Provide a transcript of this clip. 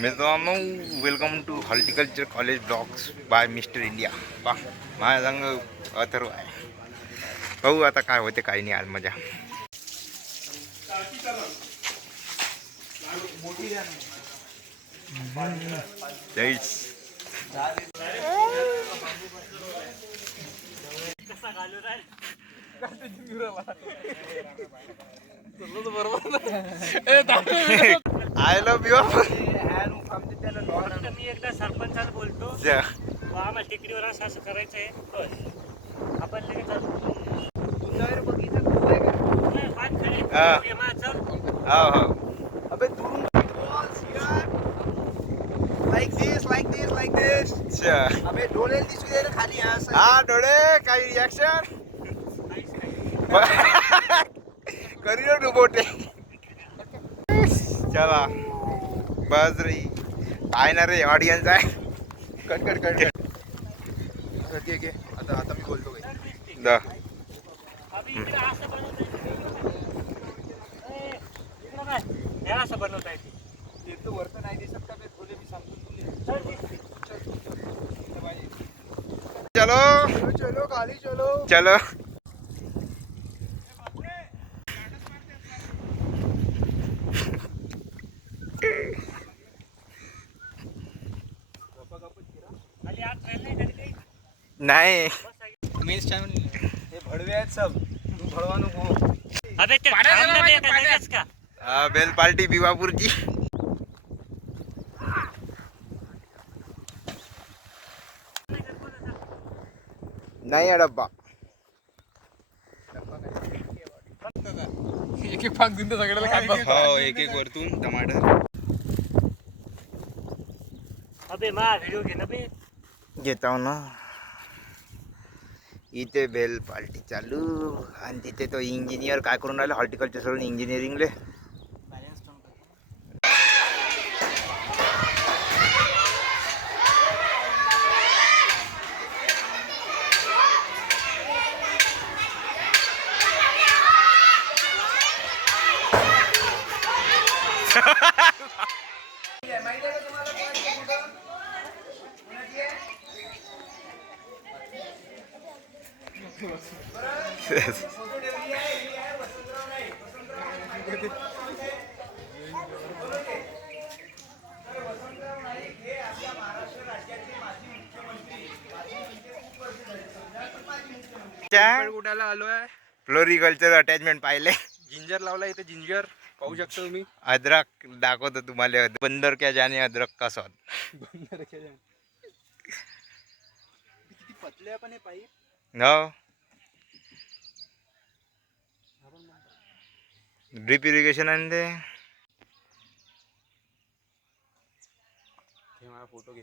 मित्रांनो, welcome to horticulture college blogs by mister India. पा माझ्या संग अथर्व आहे. पाहू आता काय होते काही नाही आज मजा. जैस आय लव्ह यू. मी एकदा सरपंचाला बोलतो आम्हाला टेकडीवर असं असं करायचंय बस आपण लगेच अबे दुरून like this. अबे डोळे दिसू दे ना खाली असं. हा डोळे काही रिॲक्शन करियो डुबोटे. चला बस रे काय ना रे ऑडियन्स आहे. कट कट कट कट घे घे. आता मी बोलतो काही. द असं बनवता येते ते तर वरतं नाही दिसत का? खोले मी सांगतो तुले. चलो चलो खाली चलो. चलो. खाली आत ट्रेन नाही कधी काही नाही मेन्स चॅनल हे भडवे आहेत सब. तू भडवा नको. अबे ते थांबलं बे का लगेच का बेल पार्टी भिवापूरची. नाही आहे डब्बा. एक एक फाक देऊन सगळ्याला काय बघ. हो एक एक वरतून टमाटर अबे मा व्हिडिओ घे ना बे घेतो ना. इथे बेल पार्टी चालू आणि तिथे तो इंजिनियर काय करून राहिला हॉर्टिकल्चर सोडून इंजिनिअरिंगले. कुठाला आलोय. फ्लोरिकल्चर अटॅचमेंट पाहिले. जिंजर लावला इथे. जिंजर पाहू शकता तुम्ही. अद्रक दाखवतो तुम्हाला. बंदर क्या जाने अद्रक का स्वाद. किती पतले पण हे पाईप. हो ड्रिप इरिगेशन आणि ते हे माझा फोटो घे.